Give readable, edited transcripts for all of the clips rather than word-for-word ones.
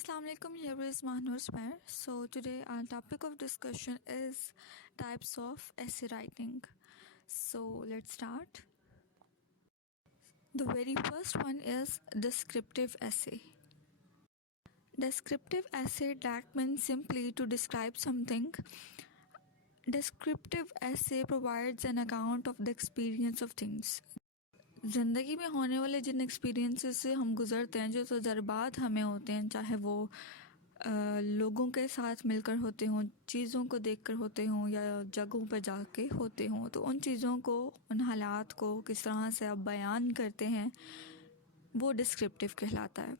Assalamu alaikum, here is Mahnur Smair. So today our topic of discussion is types of essay writing. So let's start. The very first one is descriptive essay. Descriptive essay, that means simply to describe something. Descriptive essay provides an account of the experience of things. ज़िंदगी में होने वाले जिन experiences से हम गुज़रते हैं, जो तजर्बात हमें होते हैं, चाहे वो लोगों के साथ मिलकर होते हों, चीज़ों को देखकर होते हों या जगहों पर जाके होते हों, तो उन चीज़ों को, उन हालात को किस तरह से आप बयान करते हैं, वो डिस्क्रिप्टिव कहलाता है.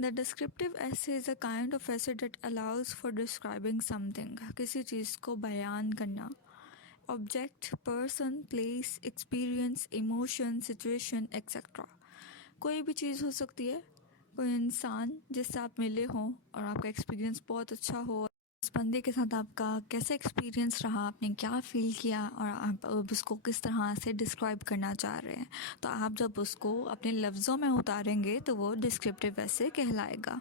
The descriptive essay is a kind of essay that allows for describing something, किसी चीज़ को बयान करना. Object, person, place, experience, emotion, situation etcetera. कोई भी चीज़ हो सकती है, कोई इंसान जिससे आप मिले हों और आपका एक्सपीरियंस बहुत अच्छा हो, उस बंदे के साथ आपका कैसा एक्सपीरियंस रहा, आपने क्या फ़ील किया और आप उसको किस तरह से डिस्क्राइब करना चाह रहे हैं. तो आप जब उसको अपने लफ्ज़ों में उतारेंगे तो वो डिस्क्रिप्टिव ऐसे कहलाएगा.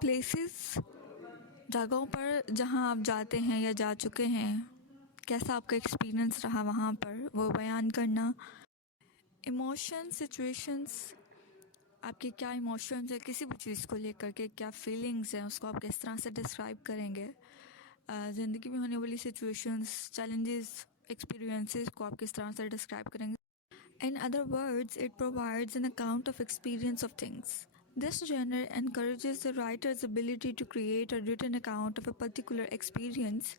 प्लेसेस, जगहों पर जहां आप जाते हैं या जा चुके हैं, कैसा आपका एक्सपीरियंस रहा वहाँ पर, वो बयान करना. इमोशन, सिचुएशंस, आपके क्या इमोशंस है किसी भी चीज़ को लेकर के, क्या फीलिंग्स हैं, उसको आप किस तरह से डिस्क्राइब करेंगे. ज़िंदगी में होने वाली सिचुएशंस, चैलेंजेस, एक्सपीरियंसेस को आप किस तरह से डिस्क्राइब करेंगे. In other words, it provides an account of experience of things. This genre encourages the writer's ability to create a written account of a particular experience.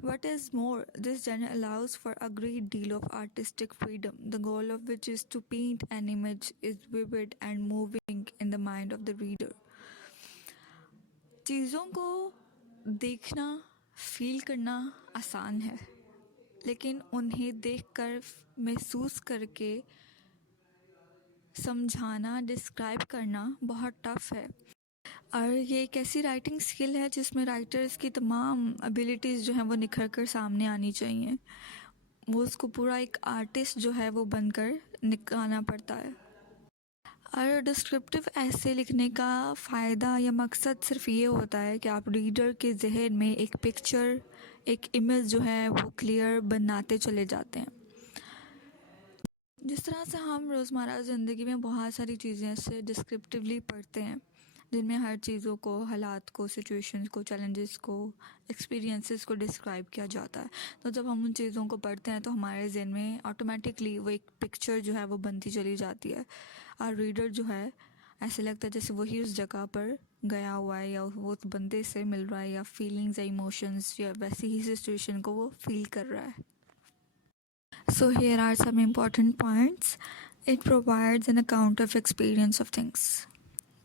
What is more, this genre allows for a great deal of artistic freedom, the goal of which is to paint an image is vivid and moving in the mind of the reader. चीज़ों को देखना, feel करना आसान है, लेकिन उन्हें देखकर, महसूस करके समझाना, डिस्क्राइब करना बहुत टफ़ है. और ये एक ऐसी राइटिंग स्किल है जिसमें राइटर्स की तमाम एबिलिटीज़ जो हैं वो निखर कर सामने आनी चाहिए. वो उसको पूरा एक आर्टिस्ट जो है वो बनकर निकालना पड़ता है. और डिस्क्रिप्टिव ऐसे लिखने का फ़ायदा या मकसद सिर्फ ये होता है कि आप रीडर के जहन में एक पिक्चर, एक इमेज जो है वो क्लियर बनाते चले जाते हैं. जिस तरह से हम रोज़मर्रा ज़िंदगी में बहुत सारी चीज़ें ऐसे डिस्क्रिप्टिवली पढ़ते हैं, जिनमें हर चीज़ों को, हालात को, सिचुएशंस को, चैलेंजेस को, एक्सपीरियंसेस को डिस्क्राइब किया जाता है. तो जब हम उन चीज़ों को पढ़ते हैं तो हमारे ज़हन में ऑटोमेटिकली वो एक पिक्चर जो है वो बनती चली जाती है. और रीडर जो है, ऐसे लगता है जैसे वही उस जगह पर गया हुआ है या वो उस बंदे से मिल रहा है, या फीलिंग्स या इमोशंस या वैसी ही सिचुएशन को वो फील कर रहा है. So here are some important points. It provides an account of experience of things.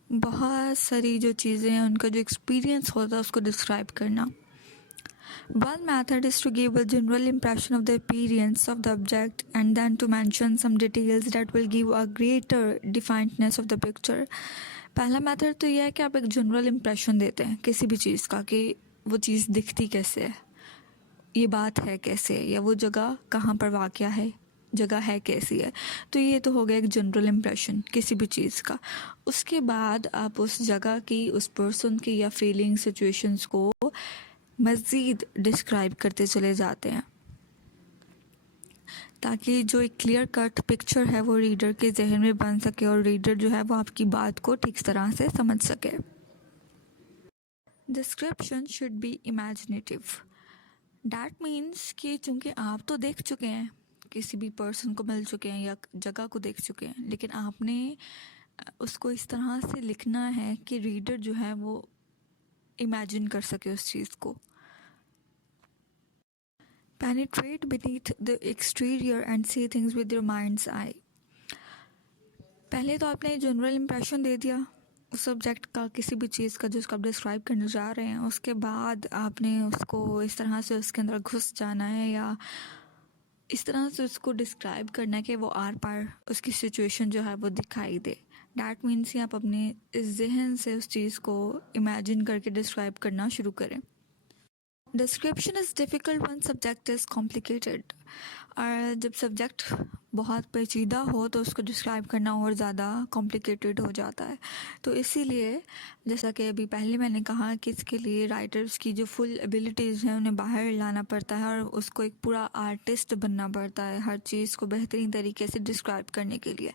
बहुत सारी जो चीज़ें हैं उनका जो एक्सपीरियंस होता है उसको डिस्क्राइब करना. One method is to give a general impression of the appearance of the object and then to mention some details that will give a greater definedness of the picture. पहला method तो यह है कि आप एक general impression देते हैं किसी भी चीज़ का, कि वो चीज़ दिखती कैसे है, ये बात है कैसे है, या वो जगह कहाँ पर वाक़या है, जगह है कैसी है. तो ये तो हो गया एक जनरल इम्प्रेशन किसी भी चीज़ का. उसके बाद आप उस जगह की, उस पर्सन की या फीलिंग, सिचुएशंस को मज़ीद डिस्क्राइब करते चले जाते हैं, ताकि जो एक क्लियर कट पिक्चर है वो रीडर के जहन में बन सके और रीडर जो है वो आपकी बात को ठीक तरह से समझ सके. Description should be imaginative. That means कि चूँकि आप तो देख चुके हैं, किसी भी पर्सन को मिल चुके हैं या जगह को देख चुके हैं, लेकिन आपने उसको इस तरह से लिखना है कि रीडर जो है वो इमेजिन कर सके उस चीज़ को. Penetrate beneath the exterior and see things with your mind's eye. पहले तो आपने जनरल इम्प्रेशन दे दिया उस सब्जेक्ट का, किसी भी चीज़ का जिसको आप डिस्क्राइब करने जा रहे हैं. उसके बाद आपने उसको इस तरह से उसके अंदर घुस जाना है या इस तरह से उसको डिस्क्राइब करना है कि वो आर पार उसकी सिचुएशन जो है वो दिखाई दे. डैट मीन्स कि आप अपने इस जहन से उस चीज़ को इमेजिन करके डिस्क्राइब करना शुरू करें. Description is difficult one subject is complicated. और जब सब्जेक्ट बहुत पेचीदा हो तो उसको डिस्क्राइब करना और ज़्यादा कॉम्प्लिकेटेड हो जाता है। तो इसीलिए जैसा कि अभी पहले मैंने कहा कि इसके लिए राइटर्स की जो फुल एबिलिटीज़ हैं उन्हें बाहर लाना पड़ता है और उसको एक पूरा आर्टिस्ट बनना पड़ता है हर चीज़ को बेहतरीन तरीके से डिस्क्राइब करने के लिए,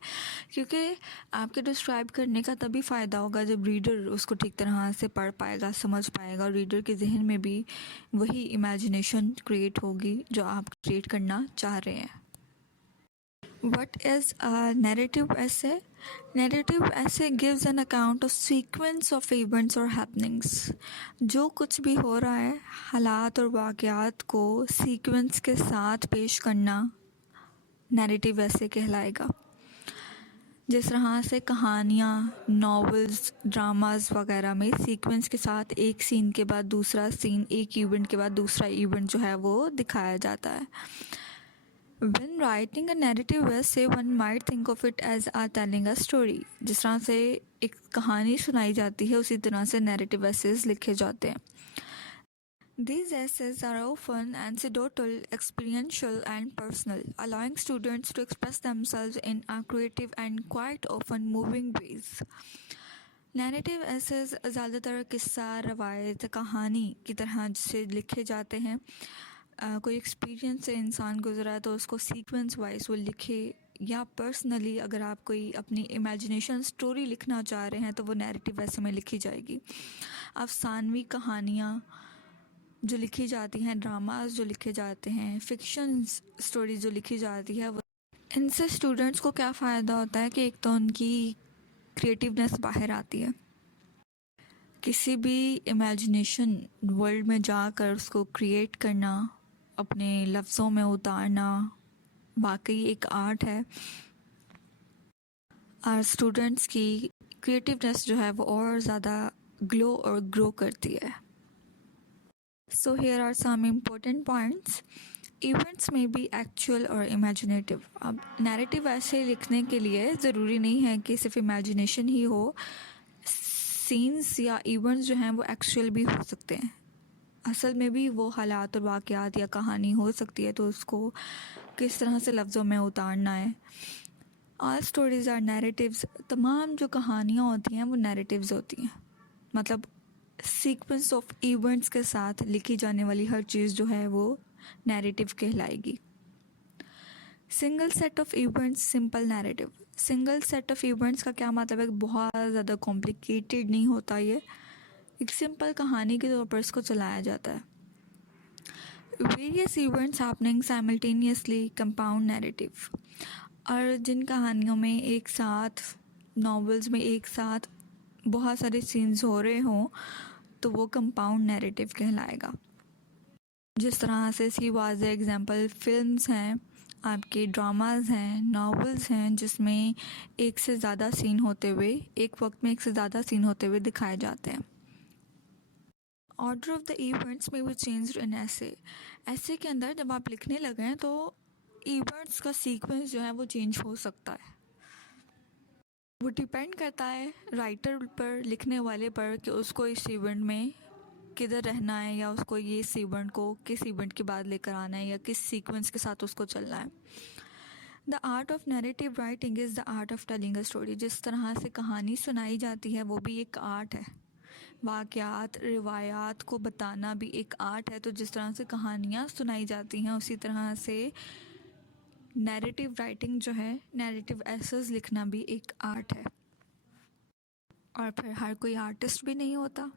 क्योंकि आपके डिस्क्राइब करने का तभी फ़ायदा होगा जब रीडर उसको ठीक तरह से पढ़ पाएगा, समझ पाएगा और रीडर के जहन में भी वही इमेजिनेशन क्रिएट होगी जो आप क्रिएट करना चाह रहे हैं। What is a narrative essay? Narrative essay gives an account of sequence of events or happenings. जो कुछ भी हो रहा है हालात और वाक़यात को सीक्वेंस के साथ पेश करना नैरेटिव ऐसे कहलाएगा। जिस तरह से कहानियाँ, नॉवेल्स, ड्रामास वगैरह में सीक्वेंस के साथ एक सीन के बाद दूसरा सीन, एक इवेंट के बाद दूसरा इवेंट जो है वो दिखाया जाता है। When writing a narrative essay, one might think of it as telling a story. जिस तरह से एक कहानी सुनाई जाती है उसी तरह से narrative essays लिखे जाते हैं। These essays are often anecdotal, experiential and personal, allowing students to express themselves in creative and quite often moving ways. Narrative essays ज़्यादातर किस्सा, रवायत, कहानी की तरह से लिखे जाते हैं। कोई एक्सपीरियंस से इंसान गुजरा है तो उसको सीक्वेंस वाइज वो लिखे, या पर्सनली अगर आप कोई अपनी इमेजिनेशन स्टोरी लिखना चाह रहे हैं तो वो नैरेटिव ऐसे में लिखी जाएगी। अफसानवी कहानियाँ जो लिखी जाती हैं, ड्रामास जो लिखे जाते हैं, फिक्शन स्टोरी जो लिखी जाती है, वो इनसे स्टूडेंट्स को क्या फ़ायदा होता है कि एक तो उनकी क्रिएटिवनेस बाहर आती है, किसी भी इमेजिनेशन वर्ल्ड में जाकर उसको क्रिएट करना, अपने लफ्ज़ों में उतारना वाकई एक आर्ट है और स्टूडेंट्स की क्रिएटिवनेस जो है वो और ज़्यादा ग्लो और ग्रो करती है। So here are some important points. Events में बी एक्चुअल और इमेजिनेटिव। अब नैरेटिव ऐसे लिखने के लिए ज़रूरी नहीं है कि सिर्फ इमेजिनेशन ही हो, सीन्स या इवेंट्स जो हैं वो एक्चुअल भी हो सकते हैं, असल में भी वो हालात और वाक़यात या कहानी हो सकती है, तो उसको किस तरह से लफ्ज़ों में उतारना है। All stories are narratives. तमाम जो कहानियाँ होती हैं वो नैरेटिव्स होती हैं, मतलब सीक्वेंस ऑफ इवेंट्स के साथ लिखी जाने वाली हर चीज़ जो है वो नैरेटिव कहलाएगी। Single set of events, simple narrative. Single set of events का क्या मतलब है? बहुत ज़्यादा कॉम्प्लिकेटेड नहीं होता, ये एक सिंपल कहानी के तौर पर इसको चलाया जाता है। Various events happening simultaneously, compound narrative. और जिन कहानियों में एक साथ, नॉवेल्स में एक साथ बहुत सारे सीन्स हो रहे हों तो वो कंपाउंड नैरेटिव कहलाएगा। जिस तरह से इसकी वाज़ेह एग्जांपल फिल्म्स हैं, आपके ड्रामास हैं, नॉवेल्स हैं, जिसमें एक से ज़्यादा सीन होते हुए, एक वक्त में एक से ज़्यादा सीन होते हुए दिखाए जाते हैं। ऑर्डर ऑफ द इवेंट्स में भी चेंज इन ऐसे। ऐसे के अंदर जब आप लिखने लगे हैं तो इवेंट्स का सीक्वेंस जो है वो चेंज हो सकता है। वो डिपेंड करता है राइटर पर, लिखने वाले पर, कि उसको इस इवेंट में किधर रहना है या उसको ये इस इवेंट को किस इवेंट के बाद लेकर आना है या किस सीक्वेंस के साथ उसको चलना है। The art of narrative writing is the art of telling a story. जिस तरह से कहानी सुनाई जाती है वो भी एक आर्ट है। वाक़यात, रिवायात को बताना भी एक आर्ट है। तो जिस तरह से कहानियाँ सुनाई जाती हैं उसी तरह से नैरेटिव राइटिंग जो है, नैरेटिव एसेस लिखना भी एक आर्ट है। और फिर हर कोई आर्टिस्ट भी नहीं होता।